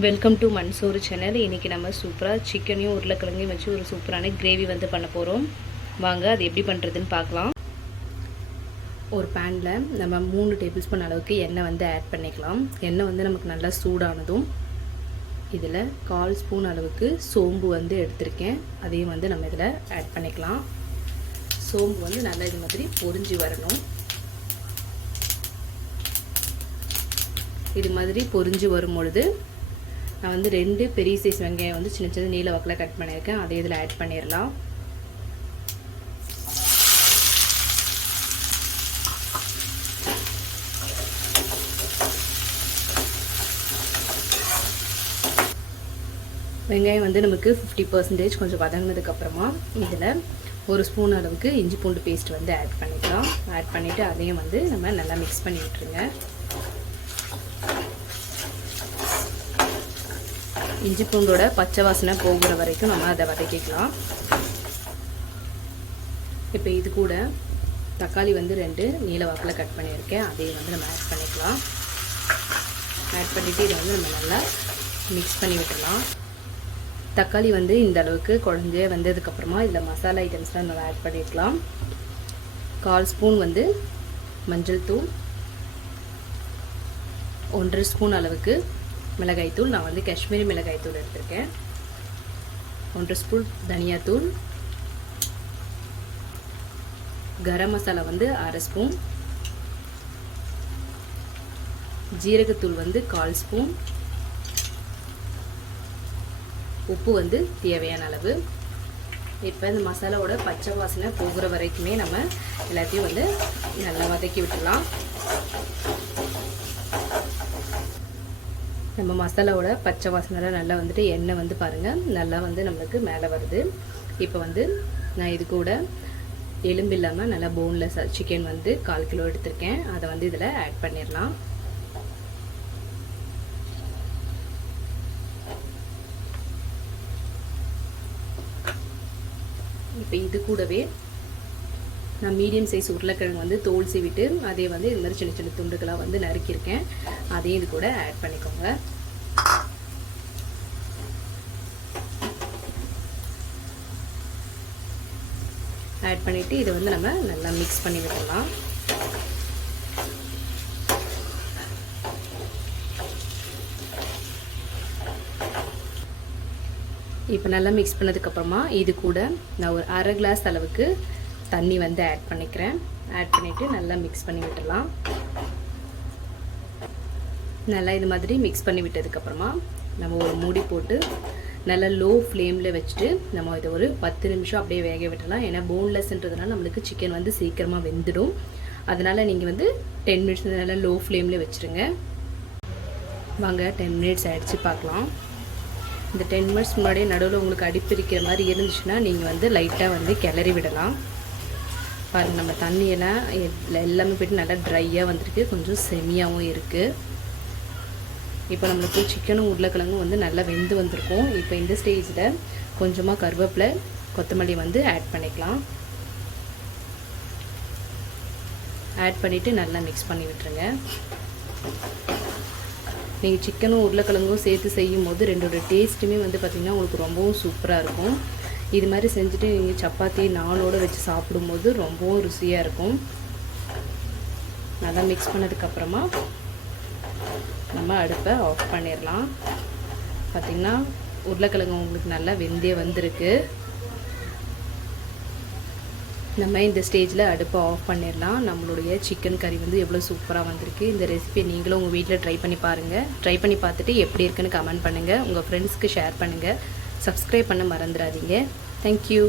Welcome to Mansoor channel. இன்றைக்கி நம்ம சூப்பராக சிக்கனையும் உருளைக்கிழங்கையும் வச்சு ஒரு சூப்பரான கிரேவி வந்து பண்ண போகிறோம். வாங்க அது எப்படி பண்ணுறதுன்னு பார்க்கலாம். ஒரு பேனில் நம்ம 3 டேபிள் ஸ்பூன் அளவுக்கு எண்ணெய் வந்து ஆட் பண்ணிக்கலாம். எண்ணெய் வந்து நமக்கு நல்லா சூடானதும் இதில் 1/4 ஸ்பூன் அளவுக்கு சோம்பு வந்து எடுத்திருக்கேன். அதையும் வந்து நம்ம இதில் ஆட் பண்ணிக்கலாம். சோம்பு வந்து நல்லா இது மாதிரி பொரிஞ்சு வரணும். இது மாதிரி பொரிஞ்சு வரும் பொழுது நான் வந்து 2 பெரிய சைஸ் வெங்காயம் வந்து சின்ன சின்ன நீல வாக்கில் கட் பண்ணியிருக்கேன். அதை இதில் ஆட் பண்ணிடலாம். வெங்காயம் வந்து நமக்கு 50% கொஞ்சம் வதங்கினதுக்கப்புறமா இதில் 1 ஸ்பூன் அளவுக்கு இஞ்சி பூண்டு பேஸ்ட் வந்து ஆட் பண்ணிக்கலாம். ஆட் பண்ணிவிட்டு அதையும் வந்து நம்ம நல்லா மிக்ஸ் பண்ணி விட்டுருங்க. இஞ்சி பூண்டோட பச்சை வாசனை போகிற வரைக்கும் நம்ம அதை வதக்கிக்கலாம். இப்போ இது கூட தக்காளி வந்து 2 நீல வாக்கில் கட் பண்ணியிருக்கேன். அதையும் வந்து நம்ம ஆட் பண்ணிக்கலாம். ஆட் பண்ணிவிட்டு இதை வந்து நம்ம நல்லா மிக்ஸ் பண்ணி விட்டுடலாம். தக்காளி வந்து இந்த அளவுக்கு குழஞ்சே வந்ததுக்கப்புறமா இதில் மசாலா ஐட்டம்ஸ்லாம் நம்ம ஆட் பண்ணிக்கலாம். 1/4 ஸ்பூன் வந்து மஞ்சள் தூள், 1 ஸ்பூன் அளவுக்கு மிளகாய்த்தூள், நான் வந்து காஷ்மீரி மிளகாய்த்தூள் எடுத்திருக்கேன். 1 ஸ்பூன் தனியாத்தூள், கரம் மசாலா வந்து 1/2 ஸ்பூன், ஜீரகத்தூள் வந்து 1/4 ஸ்பூன், உப்பு வந்து தேவையான அளவு. இப்போ இந்த மசாலாவோட பச்சை வாசனை போகிற வரைக்குமே நம்ம எல்லாத்தையும் வந்து நல்லா வதக்கி விட்டுடலாம். நம்ம மசாலாவோட பச்சை வாசனைலாம் நல்லா வந்துட்டு எண்ணெய் வந்து பாருங்கள் நல்லா வந்து நம்மளுக்கு மேலே வருது. இப்போ வந்து நான் இது கூட எலும்பு இல்லாமல் நல்லா போன்லெஸ் சிக்கன் வந்து 1/4 கிலோ எடுத்திருக்கேன். அதை வந்து இதில் ஆட் பண்ணிடலாம். இப்போ இது கூடவே நான் மீடியம் சைஸ் உருளைக்கிழங்கு வந்து தோல் சீவிட்டு அதே வந்து இது மாதிரி சின்ன சின்ன துண்டுகளாக வந்து நறுக்கியிருக்கேன். அதையும் இது கூட ஆட் பண்ணிக்கோங்க. ஆட் பண்ணிவிட்டு இதை வந்து நம்ம நல்லா மிக்ஸ் பண்ணி விடலாம். இப்போ நல்லா மிக்ஸ் பண்ணதுக்கப்புறமா இது கூட நான் ஒரு 1/2 கிளாஸ் அளவுக்கு தண்ணி வந்து ஆட் பண்ணிக்கிறேன். ஆட் பண்ணிவிட்டு நல்லா மிக்ஸ் பண்ணி விட்டுடலாம். நல்லா இது மாதிரி மிக்ஸ் பண்ணி விட்டதுக்கப்புறமா நம்ம ஒரு மூடி போட்டு நல்லா லோ ஃப்ளேமில் வச்சுட்டு நம்ம இதை ஒரு 10 நிமிஷம் அப்படியே வேக விட்டுடலாம். ஏன்னா போன்லெஸ்ன்றதுனால நம்மளுக்கு சிக்கன் வந்து சீக்கிரமாக வெந்துடும். அதனால் நீங்கள் வந்து 10 மினிட்ஸ் நல்லா லோ ஃப்ளேமில் வச்சுருங்க. வாங்க 10 மினிட்ஸ் ஆகிடுச்சு பார்க்கலாம். இந்த 10 மினிட்ஸ் முன்னாடியே நடுவில் உங்களுக்கு அடிப்பிடிக்கிற மாதிரி இருந்துச்சுன்னா நீங்கள் வந்து லைட்டாக வந்து கிளறி விடலாம். பாருங்கள் நம்ம தண்ணியெல்லாம் எல்லாமே போய்ட்டு நல்லா ட்ரையாக வந்துருக்கு, கொஞ்சம் செமியாகவும் இருக்குது. இப்போ நம்மளுக்கு சிக்கனும் உருளைக்கிழங்கும் வந்து நல்லா வெந்து வந்திருக்கும். இப்போ இந்த ஸ்டேஜில் கொஞ்சமாக கருவேப்பிலை கொத்தமல்லி வந்து ஆட் பண்ணிக்கலாம். ஆட் பண்ணிவிட்டு நல்லா மிக்ஸ் பண்ணி விட்டுருங்க. நீங்கள் சிக்கனும் உருளைக்கிழங்கும் சேர்த்து செய்யும் போது ரெண்டோட டேஸ்ட்டுமே வந்து பார்த்திங்கன்னா உங்களுக்கு ரொம்பவும் சூப்பராக இருக்கும். இது மாதிரி செஞ்சுட்டு நீங்கள் சப்பாத்தி நானோடு வச்சு சாப்பிடும்போது ரொம்பவும் ருசியாக இருக்கும். நல்லா மிக்ஸ் பண்ணதுக்கப்புறமா நம்ம அடுப்பை ஆஃப் பண்ணிடலாம். பார்த்திங்கன்னா உருளைக்கிழங்கு உங்களுக்கு நல்லா வெந்தே வந்திருக்கு. நம்ம இந்த ஸ்டேஜில் அடுப்பை ஆஃப் பண்ணிடலாம். நம்மளுடைய சிக்கன் கறி வந்து எவ்வளோ சூப்பராக வந்திருக்கு. இந்த ரெசிபியை நீங்களும் உங்கள் வீட்டில் ட்ரை பண்ணி பாருங்கள். ட்ரை பண்ணி பார்த்துட்டு எப்படி இருக்குன்னு கமெண்ட் பண்ணுங்கள். உங்கள் ஃப்ரெண்ட்ஸ்க்கு ஷேர் பண்ணுங்கள். சப்ஸ்கிரைப் பண்ண மறந்துடாதீங்க. தேங்க்யூ.